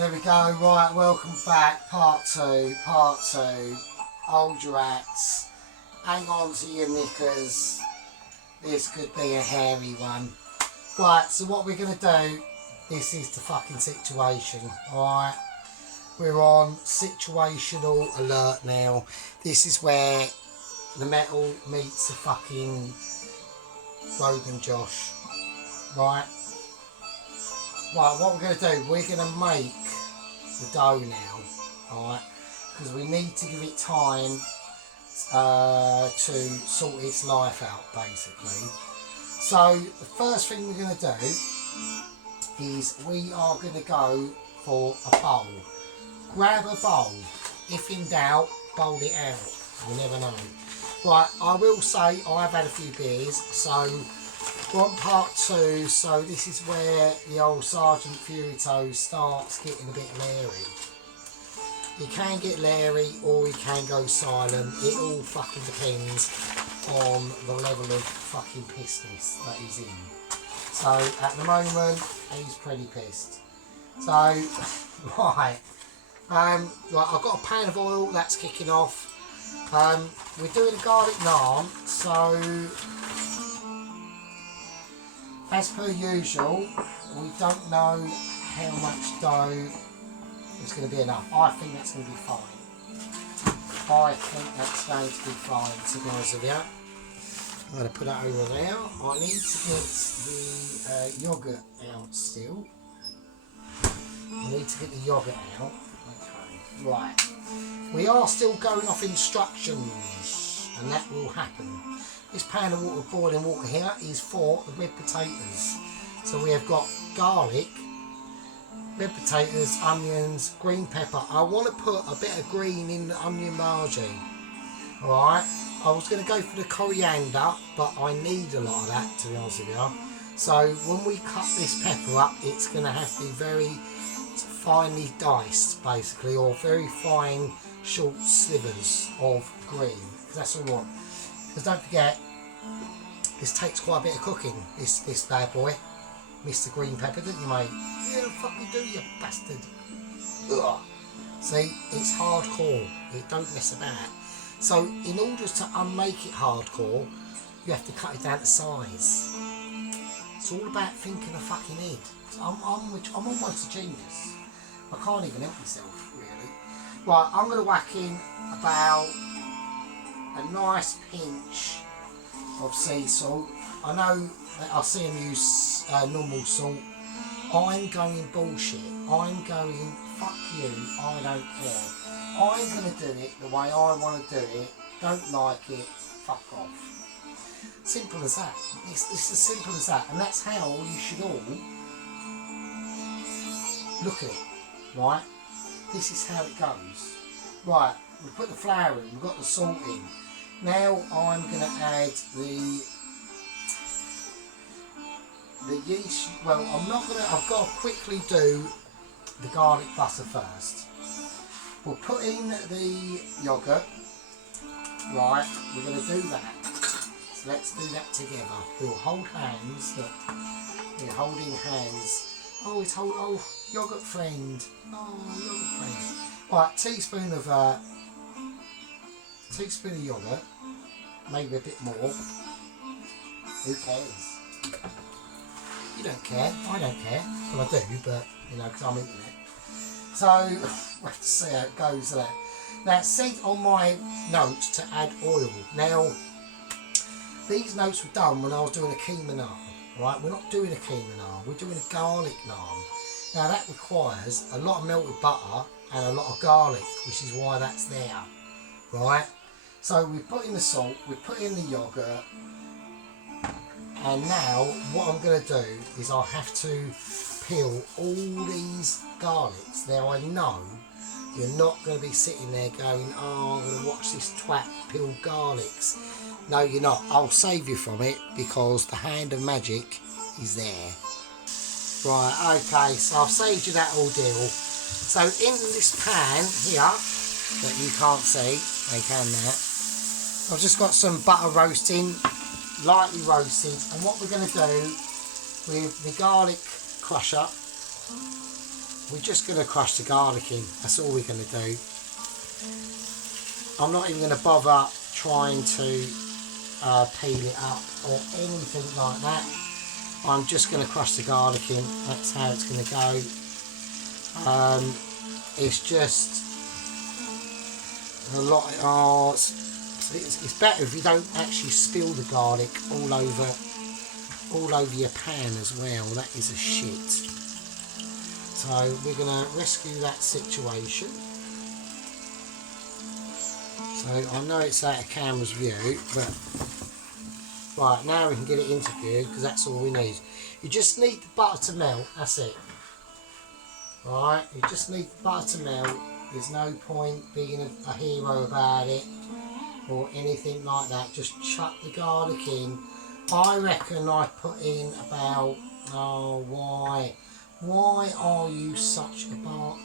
There we go, right, welcome back, part two. Hold your hats, hang on to your knickers, this could be a hairy one. Right, so what we're going to do, this is the fucking situation, alright? We're on situational alert now. This is where the metal meets the fucking Rogan Josh, right? Right, what we're going to do, we're going to make the dough now, alright? Because we need to give it time to sort its life out, basically. So, the first thing we're going to do is we are going to go for a bowl. Grab a bowl. If in doubt, bowl it out. You never know. Right, I will say I've had a few beers, so we're on part two, so this is where the old Sergeant Furito starts getting a bit leery. He can get leery or he can go silent. It all fucking depends on the level of fucking pissedness that he's in. So at the moment, he's pretty pissed. So, right, I've got a pan of oil that's kicking off. We're doing a garlic naan, so as per usual, we don't know how much dough is going to be enough. I think that's going to be fine. I think that's going to be fine, to be honest with you. I'm going to put that over there. I need to get the yoghurt out still. I need to get the yoghurt out. Okay, right. We are still going off instructions, and that will happen. This pan of water, boiling water here, is for the red potatoes. So we have got garlic, red potatoes, onions, green pepper. I want to put a bit of green in the onion margie. Alright, I was going to go for the coriander, but I need a lot of that, to be honest with you. So when we cut this pepper up, it's going to have to be very finely diced, basically, or very fine, short slivers of green. That's all I want. Because don't forget, this takes quite a bit of cooking, this bad boy. Mr. Green Pepper, didn't you, mate? Yeah, fuck you do, you bastard. Ugh. See, it's hardcore. It don't mess about. So, in order to unmake it hardcore, you have to cut it down to size. It's all about thinking of fucking head. I'm almost a genius. I can't even help myself, really. Right, I'm going to whack in about a nice pinch of sea salt. I know that I see them use normal salt. I'm going bullshit. I'm going, fuck you, I don't care. I'm going to do it the way I want to do it. Don't like it, fuck off. Simple as that. It's as simple as that. And that's how you should all look at it, right? This is how it goes. Right, we put the flour in, we've got the salt in. Now I'm going to add the yeast. Well, I'm not going to, I've got to quickly do the garlic butter first. We'll put in the yoghurt. Right, we're going to do that. So let's do that together. We'll hold hands. Look, we're holding hands. Oh, it's yoghurt friend. Oh, yoghurt friend. Right, teaspoon of yoghurt. Maybe a bit more. Who cares? You don't care. I don't care. Well, I do, but you know, because I'm eating it. So we'll have to see how it goes there. Now it said on my notes to add oil. Now these notes were done when I was doing a keema naan. Right? We're not doing a keema naan. We're doing a garlic naan. Now that requires a lot of melted butter and a lot of garlic, which is why that's there. Right? So we put in the salt, we put in the yoghurt, and now what I'm going to do is I have to peel all these garlics. Now I know you're not going to be sitting there going, oh, I'm going to watch this twat peel garlics. No, you're not. I'll save you from it because the hand of magic is there. Right, okay, so I've saved you that ordeal. So in this pan here, that you can't see, they can now, I've just got some butter roasting, lightly roasted, and what we're going to do with the garlic crusher we're just going to crush the garlic in. That's all we're going to do. I'm not even going to bother trying to peel it up or anything like that. I'm just going to crush the garlic in. That's how it's going to go. It's just a lot. It's better if you don't actually spill the garlic all over your pan as well. That is a shit. So we're going to rescue that situation. So I know it's out of camera's view, but right, now we can get it into view because that's all we need. You just need the butter to melt, that's it. Right, you just need the butter to melt. There's no point being a hero about it or anything like that. Just chuck the garlic in. I reckon I put in about, oh, why are you such a bar?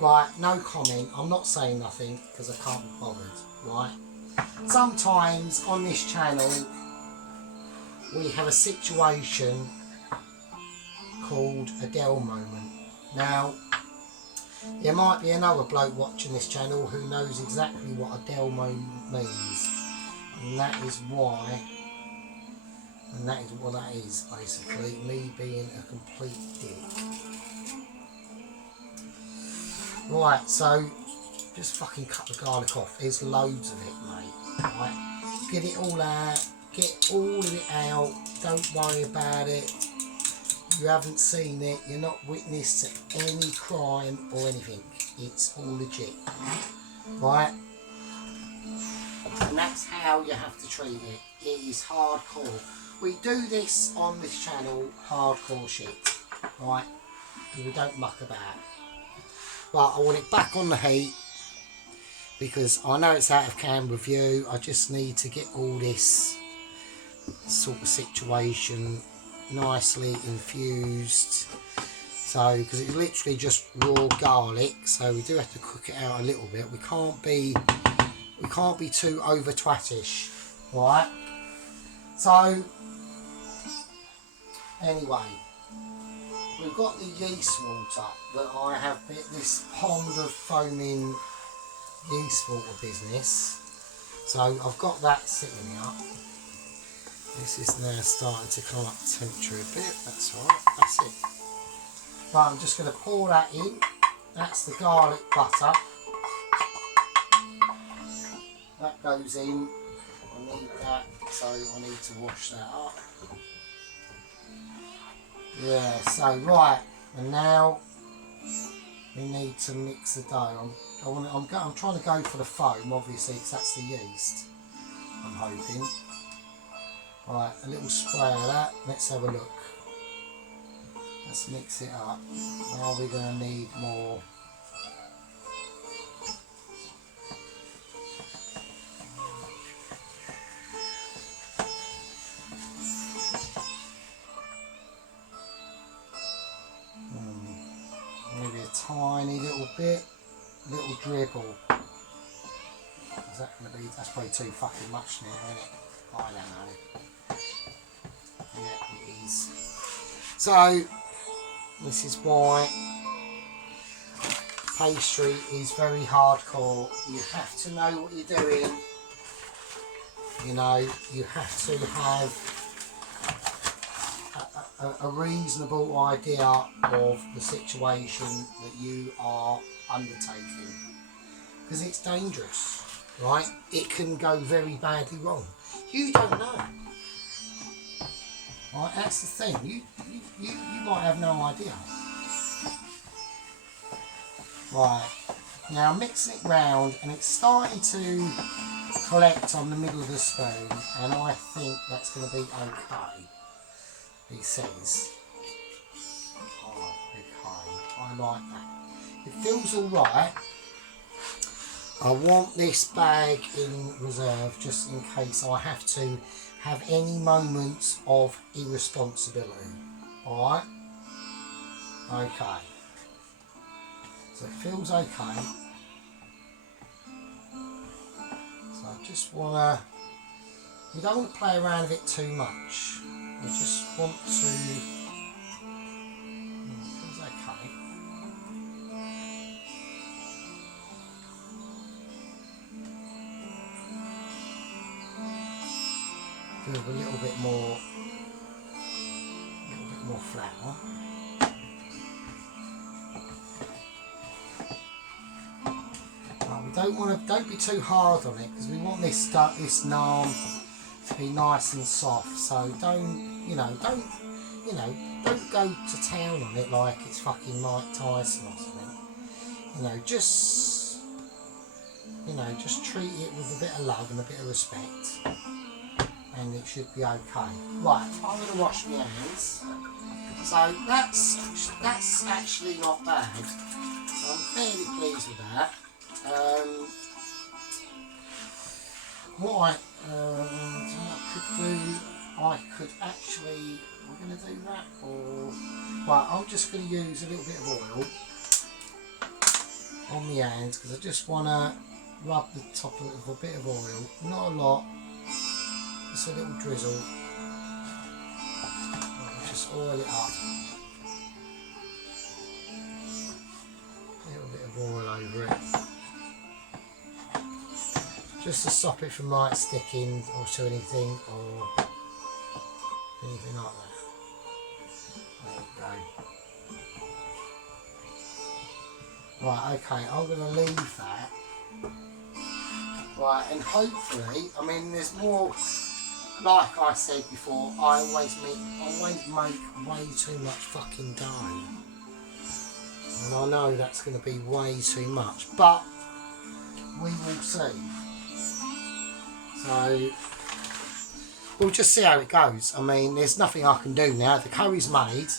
Right, no comment. I'm not saying nothing because I can't be bothered, right? Sometimes on this channel we have a situation called a Dell moment. Now, there might be another bloke watching this channel who knows exactly what a Dell moment means. And that is why, and that is what that is, basically, me being a complete dick. Right, so just fucking cut the garlic off. There's loads of it, mate. Right, get it all out, get all of it out. Don't worry about it. You haven't seen it. You're not witness to any crime or anything. It's all legit, right? And that's how you have to treat it. It is hardcore. We do this on this channel, hardcore shit, right? Because we don't muck about. But I want it back on the heat because I know it's out of camera view. I just need to get all this sort of situation nicely infused. So, because it's literally just raw garlic, so we do have to cook it out a little bit. We can't be too over twattish, right? So, anyway. We've got the yeast water that I have bit this pond of foaming yeast water business. So I've got that sitting up. This is now starting to come up temperature a bit. That's alright. That's it. Right, I'm just going to pour that in. That's the garlic butter. That goes in. I need that, so I need to wash that up. Yeah, so right, and now we need to mix the dough. I'm trying to go for the foam, obviously, because that's the yeast, I'm hoping. Right, a little spray of that. Let's have a look. Let's mix it up. Now we're going to need more. Maybe a tiny little bit, little dribble. Is that going to be? That's probably too fucking much now, isn't it? I don't know. Yeah, it is. So this is why pastry is very hardcore. You have to know what you're doing. You know, you have to have a reasonable idea of the situation that you are undertaking, because it's dangerous, right? It can go very badly wrong. You don't know, right? That's the thing. You might have no idea. Right, now I'm mixing it round and it's starting to collect on the middle of the spoon, and I think that's going to be okay. He says, oh, okay, I like that. It feels alright. I want this bag in reserve just in case I have to have any moments of irresponsibility. Alright? Okay. So it feels okay. So I just want to, we don't want to play around with it too much. We just want to, it feels okay. with a little bit more flour. Don't be too hard on it, because we want this naan to be nice and soft. So don't go to town on it like it's fucking Mike Tyson or something. Just treat it with a bit of love and a bit of respect, and it should be okay. Right, I'm going to wash my hands. So that's actually not bad. So I'm fairly pleased with that. What I could actually, I'm going to do that, or right, I'm just going to use a little bit of oil on my hands, because I just want to rub the top of a bit of oil, not a lot, just a little drizzle. Just oil it up, a little bit of oil over it, just to stop it from like sticking or to anything or anything like that. There you go. Right, okay, I'm going to leave that. Right, and hopefully, I mean, there's more. Like I said before, I always make way too much fucking dough, and I know that's going to be way too much, but we will see. So we'll just see how it goes. I mean, there's nothing I can do now. The curry's made.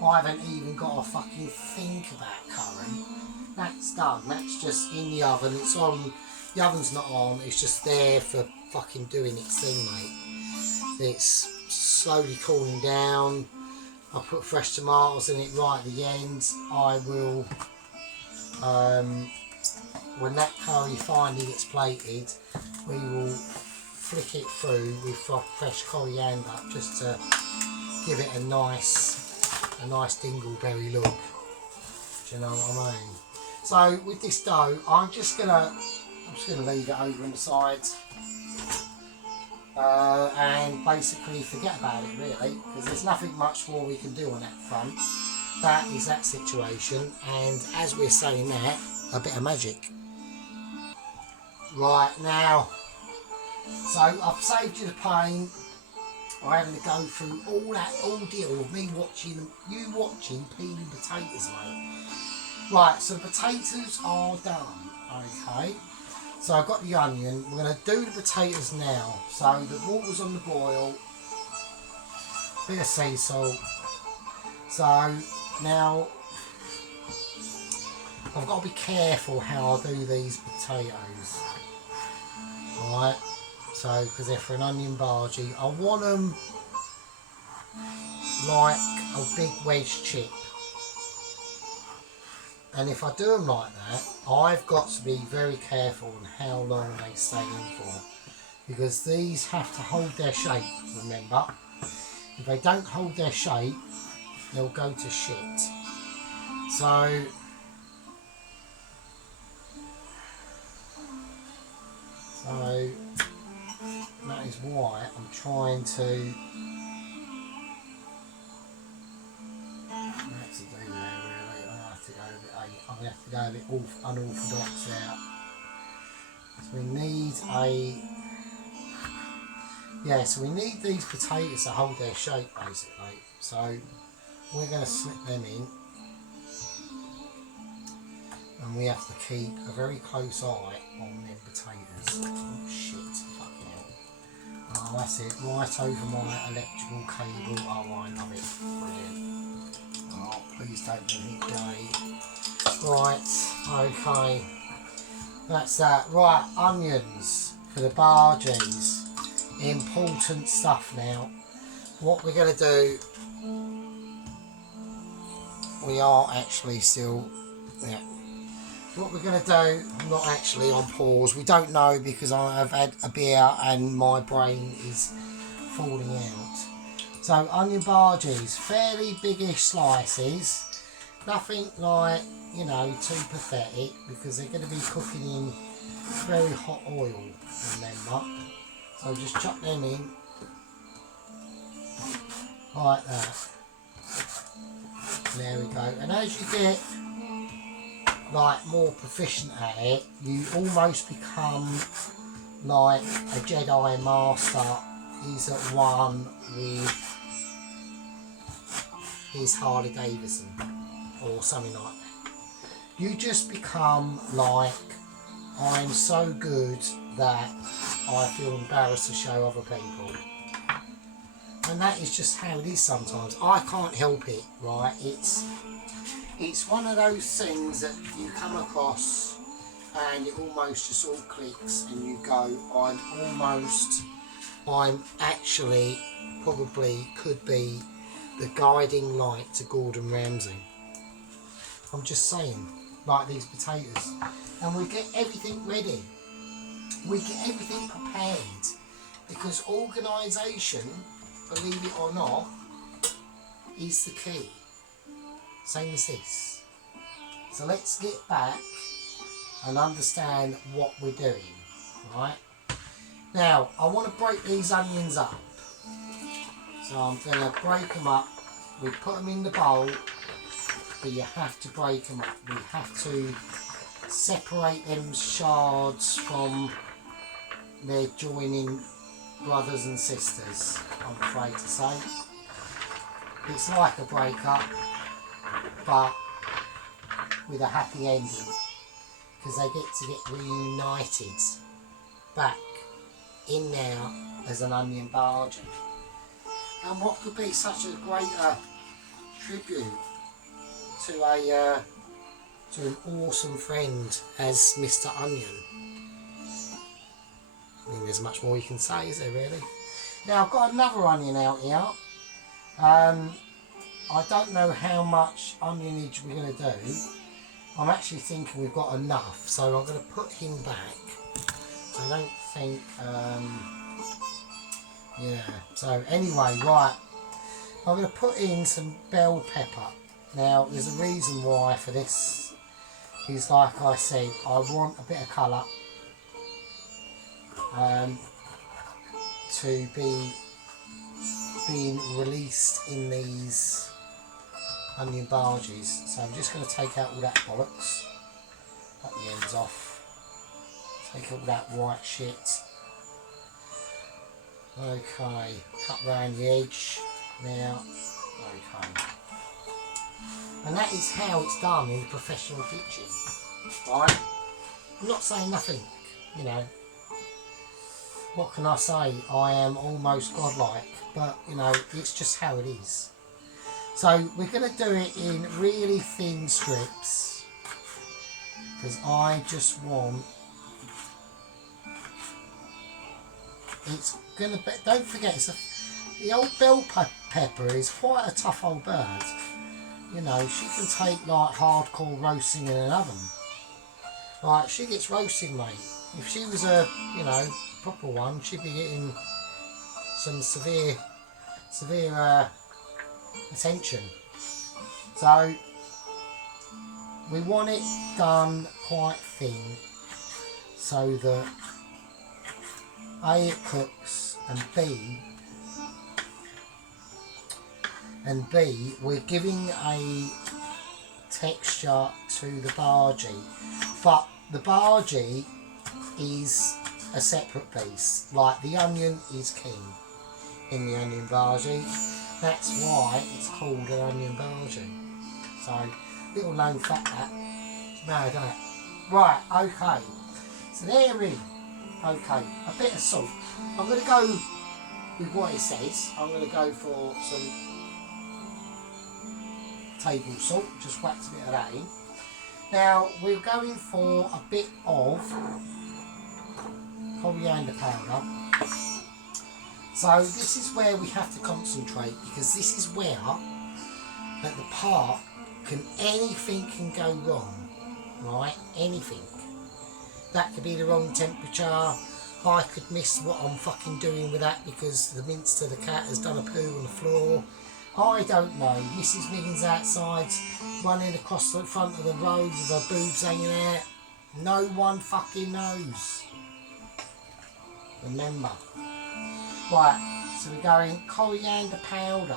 I haven't even got to fucking think about curry. That's done. That's just in the oven. It's on. The oven's not on. It's just there for fucking doing its thing, mate. It's slowly cooling down. I put fresh tomatoes in it right at the end. I will, when that curry finally gets plated, we will flick it through with fresh coriander just to give it a nice dingleberry look. Do you know what I mean? So with this dough, I'm just gonna leave it over on the sides. And basically forget about it really, because there's nothing much more we can do on that front. That is that situation, and as we're saying that, a bit of magic. Right now, so I've saved you the pain of having to go through all that ordeal of me watching peeling potatoes, mate. Right, so the potatoes are done, okay. So I've got the onion. We're going to do the potatoes now. So the water's on the boil. Bit of sea salt. So now I've got to be careful how I do these potatoes. Alright. So because they're for an onion bhaji, I want them like a big wedge chip. And if I do them like that, I've got to be very careful on how long they stay in for, because these have to hold their shape, remember. If they don't hold their shape, they'll go to shit. So that is why I'm trying to I'm going to have to go a bit unorthodox there. So we need these potatoes to hold their shape basically. So we're going to slip them in, and we have to keep a very close eye on them potatoes. Oh shit, fucking hell. Oh, that's it, right over my electrical cable. Oh, I love it, brilliant. Oh, please don't hit go. Right, okay, that's that. Right, onions for the bhajis. Important stuff now. What we're going to do, we are actually still, yeah. What we're going to do, I'm not actually on pause. We don't know because I have had a beer and my brain is falling out. So onion bhajis, fairly biggish slices. Nothing like, you know, too pathetic, because they're going to be cooking in very hot oil, remember. So just chuck them in like that. There we go. And as you get like more proficient at it, you almost become like a Jedi Master is at one with his Harley Davidson or something like that. You just become like, I'm so good that I feel embarrassed to show other people. And that is just how it is sometimes. I can't help it, right? It's one of those things that you come across and it almost just all clicks and you go, I'm actually probably could be the guiding light to Gordon Ramsay. I'm just saying, like these potatoes. And we get everything ready. We get everything prepared because organisation, believe it or not, is the key. Same as this. So let's get back and understand what we're doing, right? Now, I want to break these onions up. So I'm going to break them up. We put them in the bowl, but you have to break them up. We have to separate them shards from their joining brothers and sisters, I'm afraid to say. It's like a breakup, but with a happy ending, because they get to get reunited back in now as an onion bargee. And what could be such a greater tribute to an awesome friend as Mr. Onion? I mean, there's much more you can say, is there really? Now I've got another onion out here. I don't know how much onionage we're going to do. I'm actually thinking we've got enough, so I'm going to put him back. So I don't think, yeah. So anyway, right, I'm going to put in some bell pepper. Now there's a reason why for this. Is like I said, I want a bit of colour to be being released in these onion barges. So I'm just going to take out all that bollocks, cut the ends off, take all that white shit. Okay, cut round the edge now. Okay, and that is how it's done in the professional kitchen, right? I'm not saying nothing, you know. What can I say? I am almost godlike, but you know, it's just how it is. So we're going to do it in really thin strips because I just want. It's going to be. Don't forget, the old bell pepper is quite a tough old bird. You know, she can take like hardcore roasting in an oven. Like she gets roasted, mate. If she was a, you know, proper one, she'd be getting some severe attention. So we want it done quite thin so that A, it cooks, and B, we're giving a texture to the bargee, but the bargee is a separate piece. Like the onion is king in the onion bargee. That's why it's called an onion bargee. So, little known fact that. No, don't. Right, okay. So they're in. Okay, a bit of salt. I'm going to go with what it says. I'm going to go for some table salt. Just whacked a bit of that in. Now, we're going for a bit of coriander powder. So this is where we have to concentrate, because this is where at the part anything can go wrong, right? Anything. That could be the wrong temperature. I could miss what I'm fucking doing with that because the minster, the cat, has done a poo on the floor. I don't know. Mrs. Miggins outside running across the front of the road with her boobs hanging out. No one fucking knows. Remember, Right, so we're going coriander powder.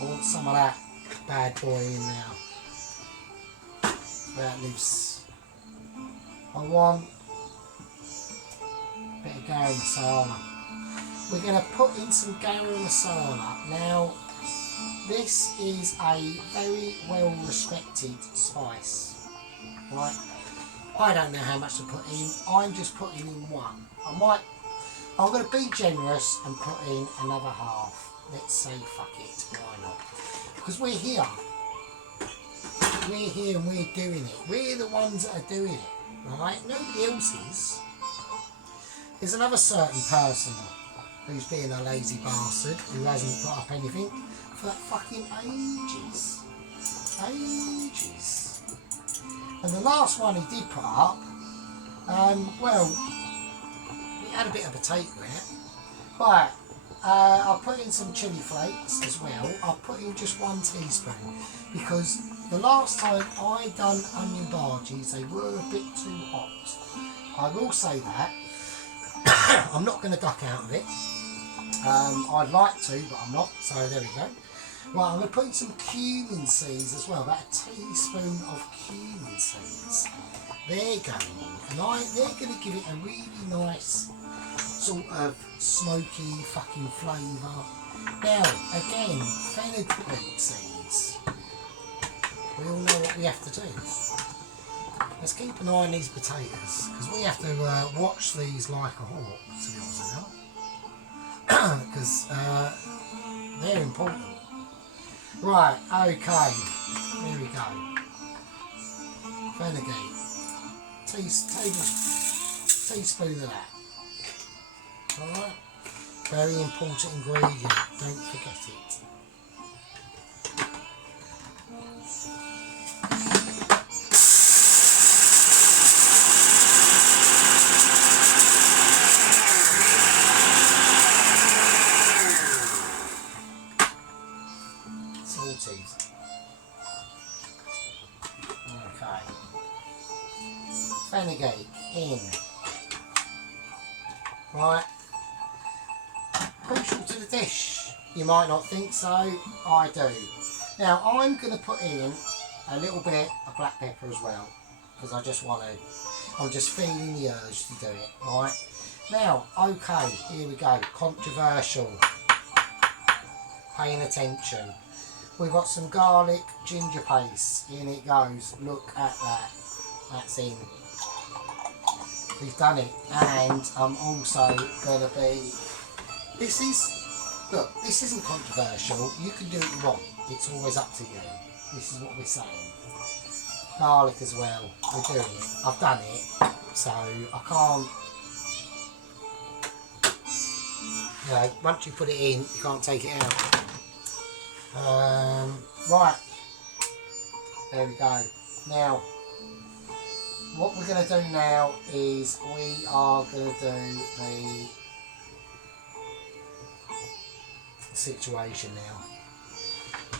I want some of that bad boy in now. Where it lives. I want a bit of garam masala. We're going to put in some garam masala. Now, this is a very well respected spice. Right? I don't know how much to put in. I'm just putting in one. I'm going to be generous and put in another half. Let's say fuck it. Why not? Because we're here. We're here and we're doing it. We're the ones that are doing it. Right? Nobody else is. There's another certain person who's being a lazy bastard who hasn't put up anything for fucking ages. Ages. And the last one he did put up, well, it had a bit of potato in it. Right, I'll put in some chilli flakes as well. I'll put in just 1 teaspoon because the last time I done onion bhajis, they were a bit too hot. I will say that. I'm not going to duck out of it. I'd like to, but I'm not, so there we go. Right, I'm going to put in some cumin seeds as well, about a teaspoon of cumin seeds. They're going in, and they're going to give it a really nice sort of smoky fucking flavour. Now, again, fenugreek seeds. We all know what we have to do. Let's keep an eye on these potatoes, because we have to watch these like a hawk, to be honest with you. Because they're important. Right, okay, here we go. Fenugreek, teaspoon of that. Alright, very important ingredient, don't forget it. Okay. Fenugreek in. Right. Crucial to the dish. You might not think so. I do. Now I'm going to put in a little bit of black pepper as well, because I just want to. I'm just feeling the urge to do it. Right. Now, okay. Here we go. Controversial. Paying attention. We've got some garlic ginger paste. In it goes. Look at that. That's in. We've done it. And I'm also going to be... This is... Look, this isn't controversial. You can do what you want. It's always up to you. This is what we're saying. Garlic as well. We're doing it. I've done it. So I can't... You know, once you put it in, you can't take it out. Right, there we go. Now, what we're going to do now is we are going to do the situation now.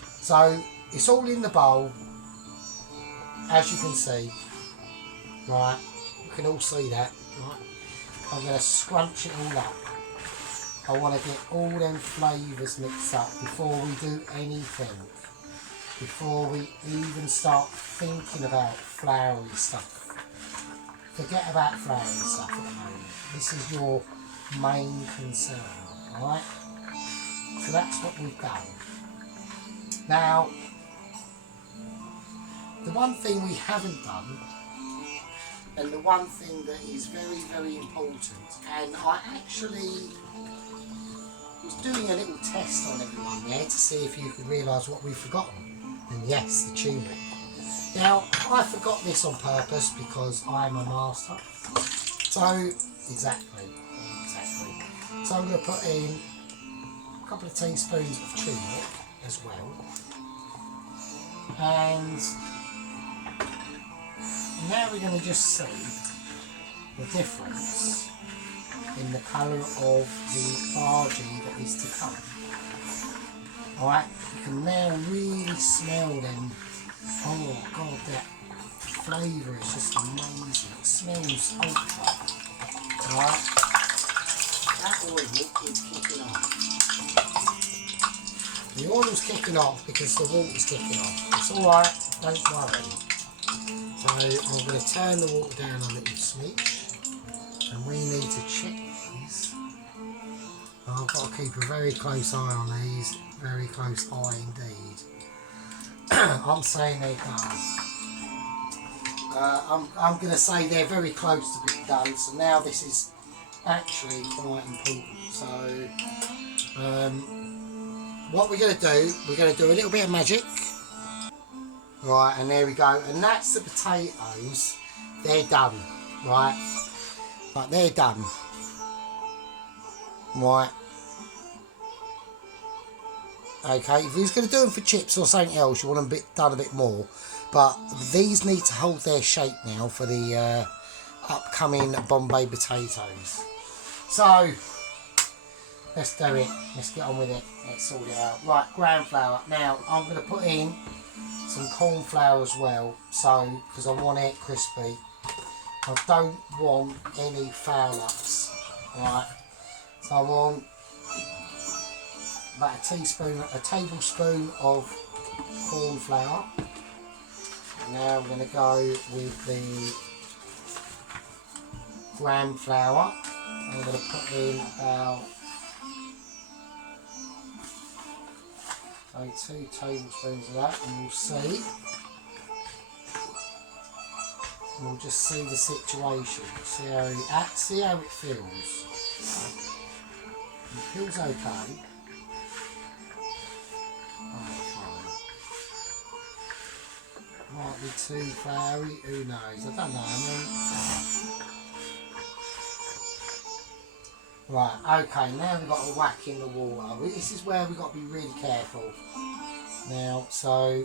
So, it's all in the bowl, as you can see. Right, you can all see that. Right, I'm going to scrunch it all up. I want to get all them flavours mixed up before we do anything. Before we even start thinking about floury stuff. Forget about floury stuff at the moment. This is your main concern, alright? So that's what we've done. Now, the one thing we haven't done, and the one thing that is very, very important, and I actually... was doing a little test on everyone there to see if you could realise what we've forgotten. And yes, the turmeric. Now, I forgot this on purpose because I'm a master. So, exactly. So I'm going to put in a couple of teaspoons of turmeric as well. And now we're going to just see the difference in the colour of the bhaji that is to come. Alright, you can now really smell them. Oh god, that flavour is just amazing. It smells ultra. Alright, that oil is kicking off. The oil's kicking off because the water's kicking off. It's alright, don't worry. So I'm going to turn the water down a little smidge, and we need to check these. I've got to keep a very close eye on these, very close eye indeed. I'm saying they're done. I'm going to say they're very close to being done, so now this is actually quite important. So what we're going to do a little bit of magic. Right, and there we go, and that's the potatoes. They're done, right? Like, they're done. Right. Okay, if he's going to do them for chips or something else, you want them done a bit more. But these need to hold their shape now for the upcoming Bombay potatoes. So, let's do it. Let's get on with it. Let's sort it out. Right, gram flour. Now, I'm going to put in some corn flour as well, so because I want it crispy. I don't want any foul ups, right? So I want about a tablespoon of corn flour. Now I'm going to go with the gram flour. I'm going to put in about 2 tablespoons of that, and we'll see. And we'll just see the situation, see how it feels. It feels okay. Might be too floury, who knows? I don't know. Right, okay, now we've got to whack in the water. This is where we've got to be really careful. Now, so,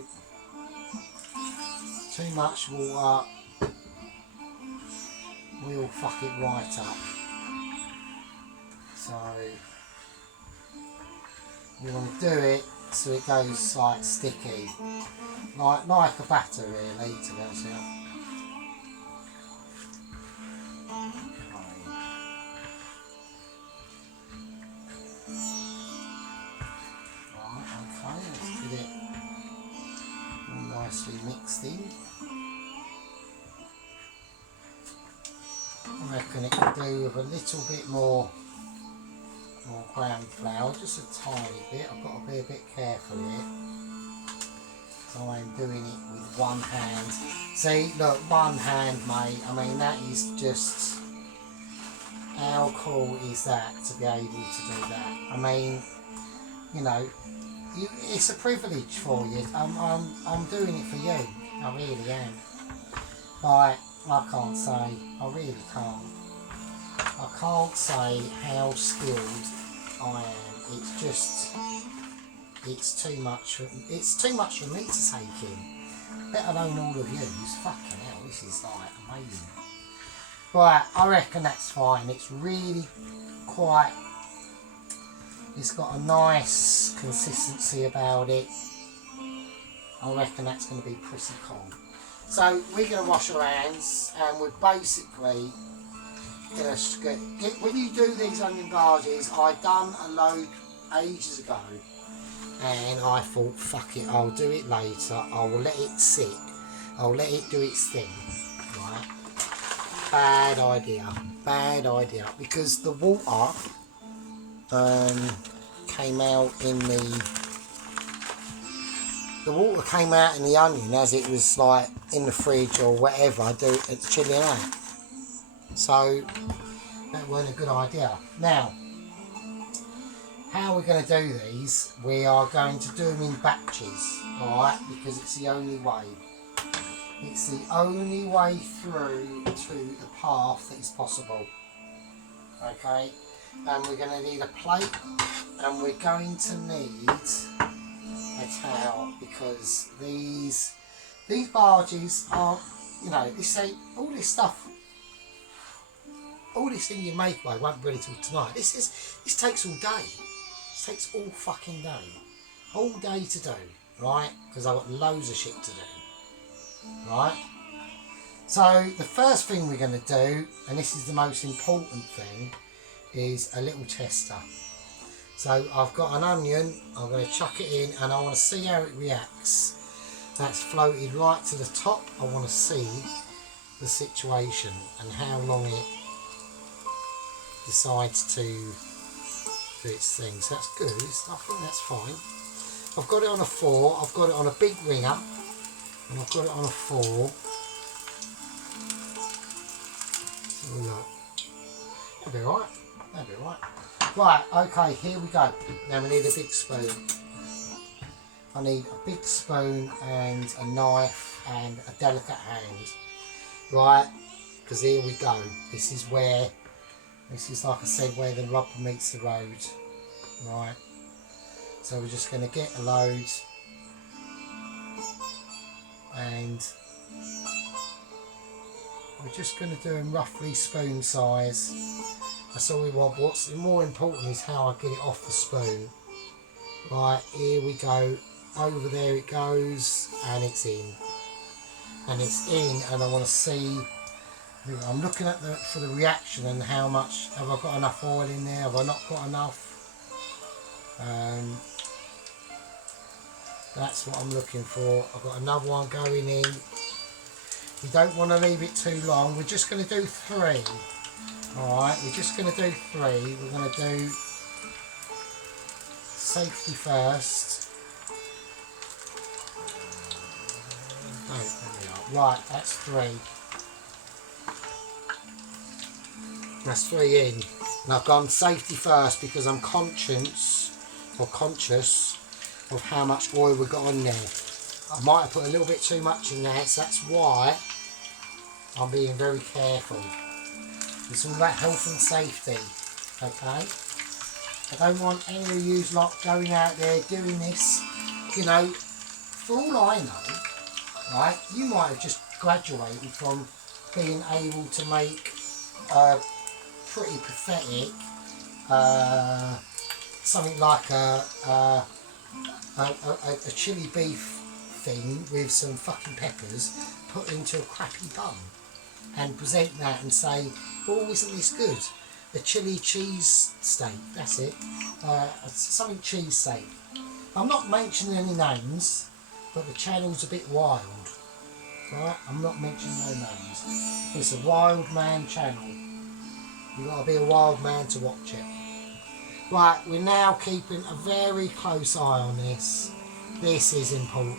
too much water will fuck it right up. So, you want to do it so it goes like sticky. Like a batter really, to be honest with you. Nicely mixed in. I reckon it could do with a little bit more gram flour, just a tiny bit. I've got to be a bit careful here. So I'm doing it with one hand. See, look, one hand, mate. I mean, that is just, how cool is that to be able to do that? I mean, you know, it's a privilege for you. I'm doing it for you. I really am. Like, I can't say. I really can't. I can't say how skilled I am. It's just, it's too much for me to take in. Let alone all of you. Fucking hell, this is like amazing. Right, I reckon that's fine. It's really quite. It's got a nice consistency about it. I reckon that's going to be pretty cool. So we're going to wash our hands, and we're basically going to get, when you do these onion barges, I done a load ages ago, and I thought, fuck it, I'll do it later. I will let it sit. I'll let it do its thing. Right? Bad idea. Bad idea. Because the water came out in the water came out in the onion as it was like in the fridge or whatever, it's chilling out. So that wasn't a good idea. Now, how we're going to do these, we are going to do them in batches, alright, because it's the only way. It's the only way through to the path that is possible. Okay? And we're going to need a plate, and we're going to need a towel, because these barges are, you know, all this stuff, all this in your makeaway won't be ready till tonight. This takes all day. This takes all fucking day. All day to do, right? Because I've got loads of shit to do, right? So the first thing we're going to do, and this is the most important thing, is a little tester. So I've got an onion, I'm going to chuck it in and I want to see how it reacts. That's floated right to the top. I want to see the situation and how long it decides to do its thing. So that's good, I think that's fine. I've got it on a 4, I've got it on a big ringer and I've got it on a 4. So look, that'll be alright, that'll be alright. Right, okay, here we go. Now we need a big spoon. I need a big spoon and a knife and a delicate hand. Right, because here we go. This is like I said, where the rubber meets the road. Right, so we're just going to get a load and we're just going to do them roughly spoon size. That's all we want. What's more important is how I get it off the spoon. Right, here we go. Over there it goes, and it's in. And it's in, and I want to see. I'm looking at for the reaction and how much. Have I got enough oil in there? Have I not got enough? That's what I'm looking for. I've got another one going in. You don't want to leave it too long. We're just going to do 3. Alright, we're just going to do 3. We're going to do safety first. Oh, there we are. Right, that's 3. That's 3 in. And I've gone safety first because I'm conscious of how much oil we've got on there. I might have put a little bit too much in there, so that's why I'm being very careful. It's all about health and safety, okay? I don't want any of you lot going out there doing this, you know, for all I know, right, you might have just graduated from being able to make pretty pathetic, something like a chili beef thing with some fucking peppers put into a crappy bun and present that and say, oh, isn't this good? A chili cheese steak, that's it. Something cheese steak. I'm not mentioning any names, but the channel's a bit wild. Right? I'm not mentioning no names. It's a wild man channel. You've got to be a wild man to watch it. Right, we're now keeping a very close eye on this. This is important.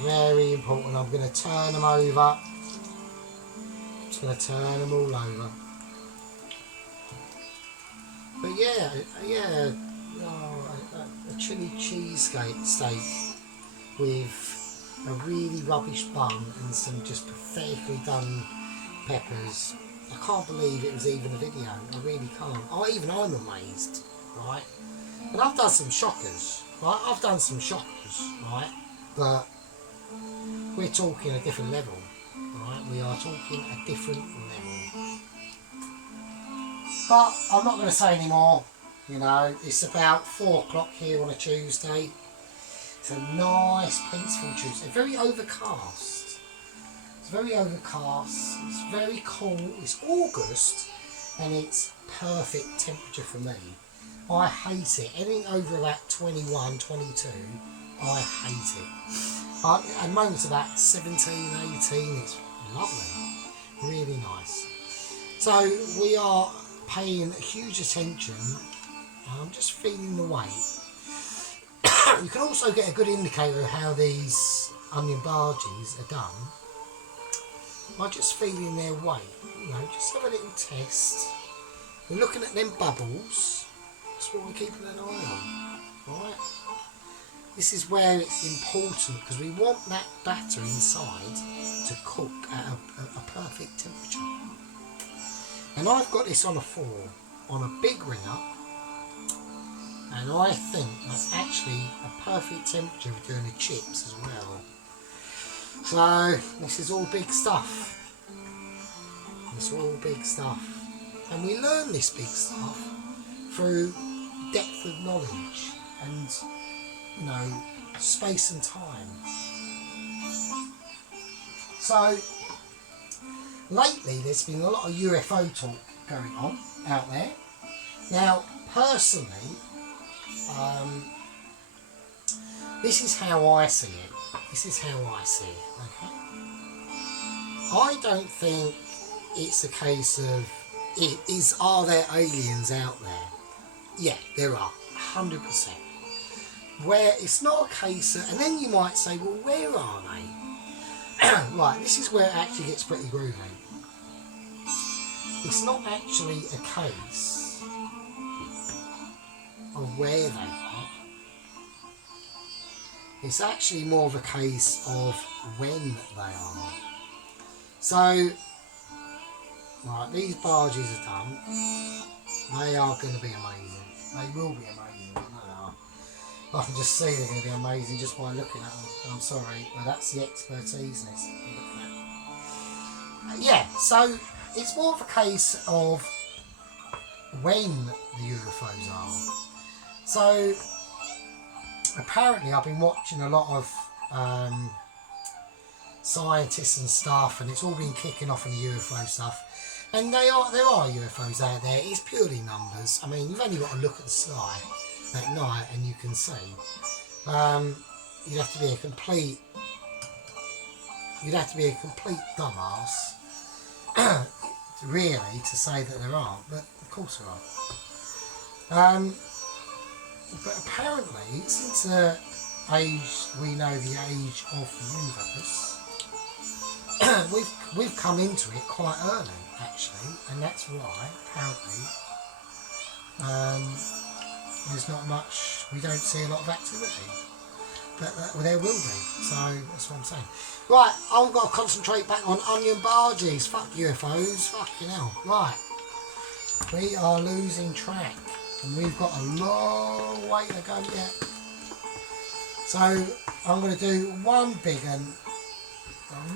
Very important. I'm going to turn them over. Just going to turn them all over. But yeah, a chili cheesesteak with a really rubbish bun and some just pathetically done peppers. I can't believe it was even a video. I really can't. Even I'm amazed, right? And I've done some shockers, right? I've done some shockers, right? But we're talking a different level, right? We are talking a different level. But I'm not going to say any more. You know, it's about 4 o'clock here on a Tuesday. It's a nice, peaceful Tuesday. Very overcast. It's very overcast. It's very cool. It's August, and it's perfect temperature for me. I hate it. Anything over about 21, 22, I hate it. At moments about 17, 18, it's lovely. Really nice. So we are paying huge attention. I'm just feeling the weight. You can also get a good indicator of how these onion bhajis are done by just feeling their weight. You know, just have a little test. We're looking at them bubbles. That's what we're keeping an eye on. Right? This is where it's important because we want that batter inside to cook at a perfect temperature. And I've got this on a 4, on a big ringer, and I think that's actually a perfect temperature for doing the chips as well. So this is all big stuff. It's all big stuff. And we learn this big stuff through depth of knowledge and, you know, space and time. So lately there's been a lot of UFO talk going on out there. Now, personally, this is how I see it. This is how I see it, okay? I don't think it's a case of, are there aliens out there? Yeah, there are, 100%. Where it's not a case of, and then you might say, well, where are they? Right, this is where it actually gets pretty groovy. It's not actually a case of where they are. It's actually more of a case of when they are. So, right, these barges are done. They are going to be amazing. They will be amazing. They are. I can just see they're going to be amazing just by looking at them. I'm sorry, but that's the expertise in this. Yeah, so it's more of a case of when the UFOs are. So, apparently I've been watching a lot of scientists and stuff, and it's all been kicking off on the UFO stuff. And there are UFOs out there. It's purely numbers. I mean, you've only got to look at the sky at night and you can see. You'd have to be a complete dumbass, really, to say that there aren't. But of course there are. But apparently, since the age we know, the age of the universe, we've come into it quite early, actually, and that's why apparently there's not much. We don't see a lot of activity, but there will be. So that's what I'm saying. Right, I've got to concentrate back on onion barges. Fuck UFOs. Fucking hell. Right, we are losing track. And we've got a long way to go yet. So I'm going to do one big one,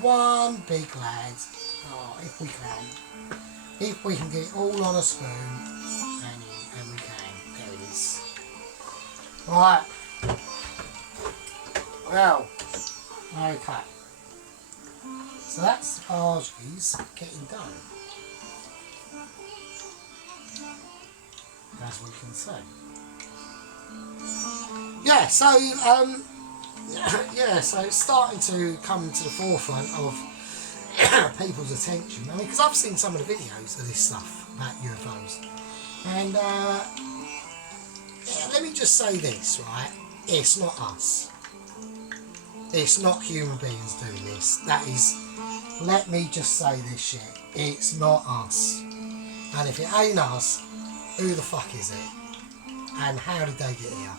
one big lad. Oh, if we can. If we can get it all on a spoon, and we can. There it is. Right. Well, okay. So that's the barges getting done. As we can see. Yeah, so so it's starting to come to the forefront of people's attention. I mean, because I've seen some of the videos of this stuff about UFOs, and let me just say this, right? It's not us. It's not human beings doing this. That is, let me just say this shit. It's not us. And if it ain't us, who the fuck is it? And how did they get here?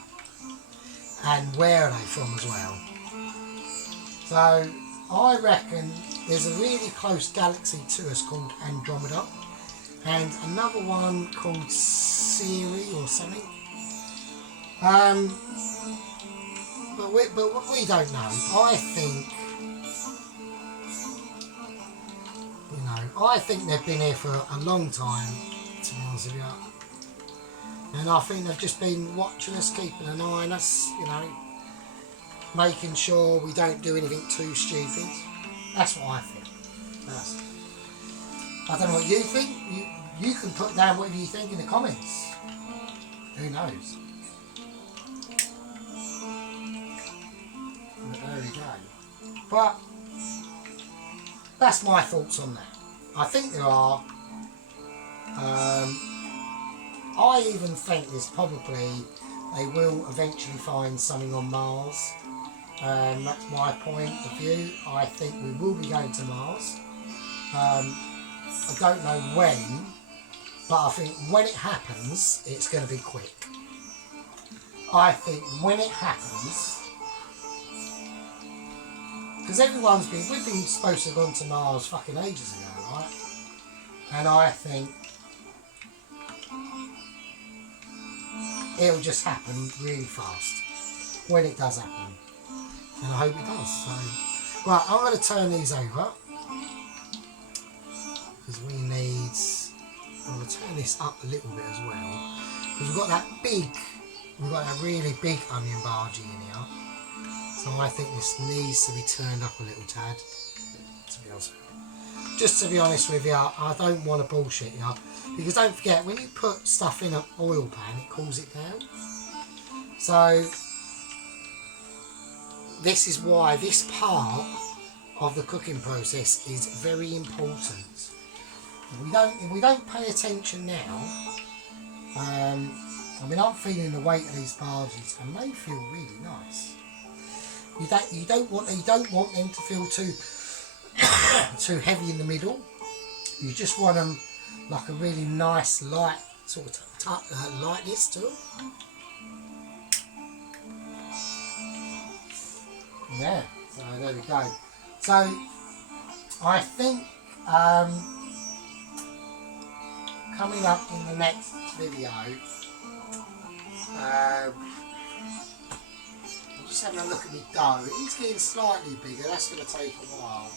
And where are they from as well? So, I reckon there's a really close galaxy to us called Andromeda, and another one called Siri or something. But we don't know. I think they've been here for a long time, to be honest with you. And I think they've just been watching us, keeping an eye on us, making sure we don't do anything too stupid. That's what I think. I don't know what you think. You can put down whatever you think in the comments. Who knows? But there we go. But that's my thoughts on that. I think there are. I even think there's probably, they will eventually find something on Mars. That's my point of view. I think we will be going to Mars. I don't know when, but I think when it happens, it's going to be quick. I think when it happens, because we've been supposed to have gone to Mars fucking ages ago, right? And I think it'll just happen really fast when it does happen, and I hope it does. So, right, I'm going to turn these over because I'm going to turn this up a little bit as well, because we've got that really big onion bargee in here. So I think this needs to be turned up a little tad. to be honest with you. Just to be honest with you, I don't want to bullshit you. Because don't forget, when you put stuff in an oil pan, it cools it down. So, this is why this part of the cooking process is very important. If we don't pay attention now, I mean, I'm feeling the weight of these barges, and they feel really nice. You don't want them to feel too heavy in the middle. You just want them like a really nice light sort of lightness to them. Yeah, so there we go. So I think coming up in the next video, I'm just having a look at my dough. It's getting slightly bigger. That's going to take a while.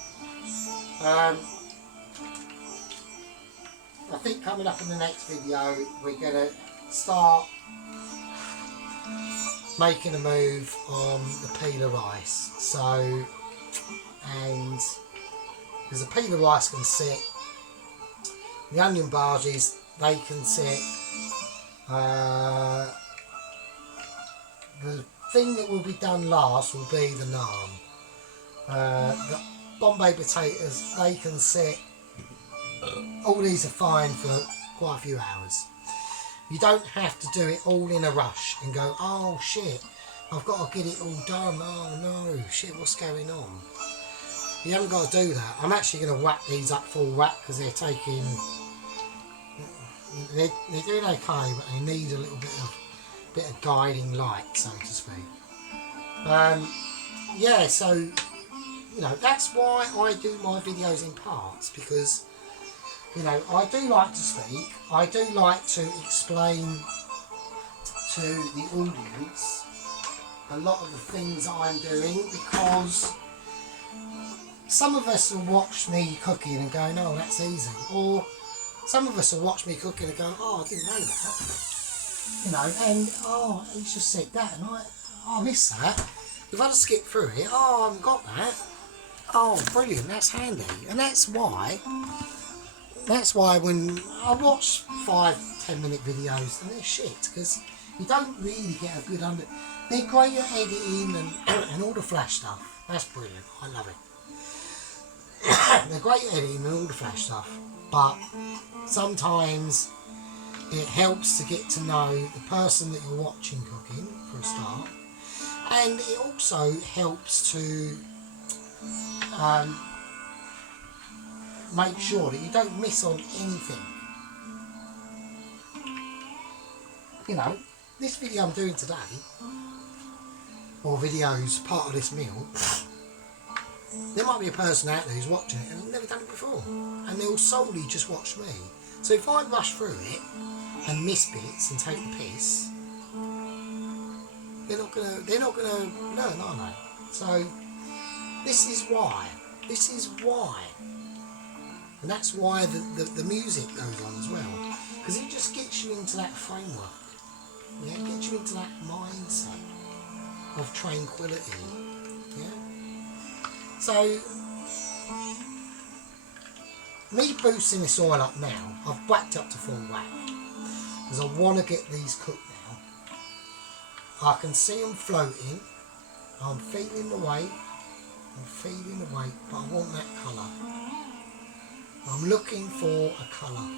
I think coming up in the next video, we're going to start making a move on the peeler rice. So, and because the peeler rice can sit, the onion barges, they can sit. The thing that will be done last will be the naan. The Bombay potatoes, they can sit. All these are fine for quite a few hours. You don't have to do it all in a rush and go, oh shit, I've got to get it all done. Oh no, shit, what's going on? You haven't got to do that. I'm actually going to whack these up full whack because they're taking. They're doing okay, but they need a little bit of guiding light, so to speak. Yeah, so you know, that's why I do my videos in parts, because you know, I do like to speak, I do like to explain to the audience a lot of the things I'm doing, because some of us will watch me cooking and go, no, that's easy, or some of us will watch me cooking and go, oh, I didn't know that, you know, and oh, he's just said that, and I missed that. If I'd have skipped through it, oh, I haven't got that. Oh, brilliant, that's handy. And that's why when I watch 5-10 minute videos, and they're shit, because you don't really get a good they're great at editing and all the flash stuff. That's brilliant, I love it. They're great at editing and all the flash stuff, but sometimes it helps to get to know the person that you're watching cooking, for a start, and it also helps to make sure that you don't miss on anything. You know, this video I'm doing today, or videos part of this meal, there might be a person out there who's watching it and has never done it before, and they'll solely just watch me. So if I rush through it and miss bits and take the piss, they're not gonna learn, are they? So this is why, and that's why the music goes on as well, because it just gets you into that framework, yeah, it gets you into that mindset of tranquility, yeah. So me boosting this oil up now, I've whacked up to full whack, because I want to get these cooked now. I can see them floating, I'm feeling the weight, but I want that colour. I'm looking for a colour,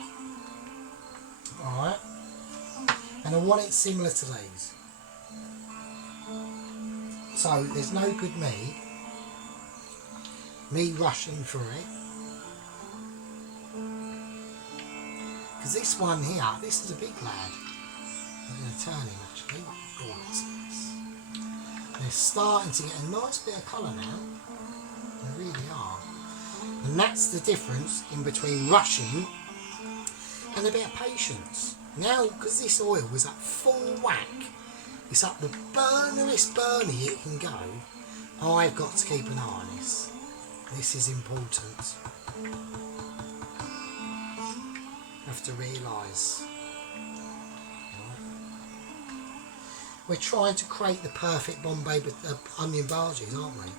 alright, and I want it similar to these. So there's no good me rushing through it, because this one here, this is a big lad. I'm going to turn him actually. Oh, what's this? They're starting to get a nice bit of colour now. They really are. And that's the difference in between rushing and a bit of patience. Now, because this oil is at full whack, it's up the burnerest burny it can go, I've got to keep an eye on this. This is important. You have to realise. We're trying to create the perfect Bombay onion barges, aren't we?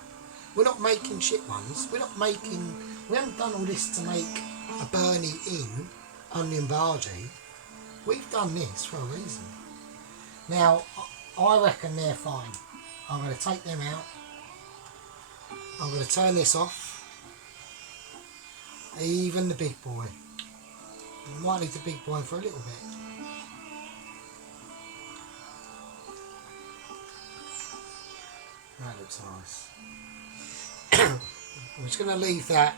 We're not making shit ones. We haven't done all this to make a Bernie in onion bhaji. We've done this for a reason. Now, I reckon they're fine. I'm going to take them out. I'm going to turn this off. Even the big boy. I might leave the big boy for a little bit. That looks nice. I'm just going to leave that.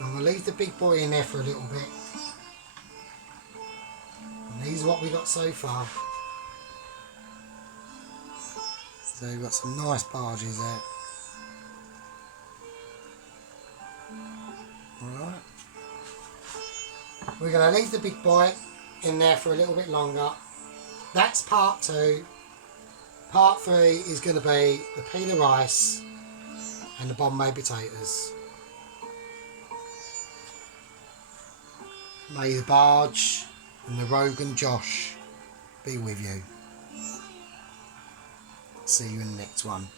I'm going to leave the big boy in there for a little bit. And these are what we got so far. So we've got some nice bhajis there. Alright. We're going to leave the big boy in there for a little bit longer. That's part 2. Part 3 is going to be the pita rice and the Bombay potatoes. May the barge and the rogan Josh be with you. See you in the next one.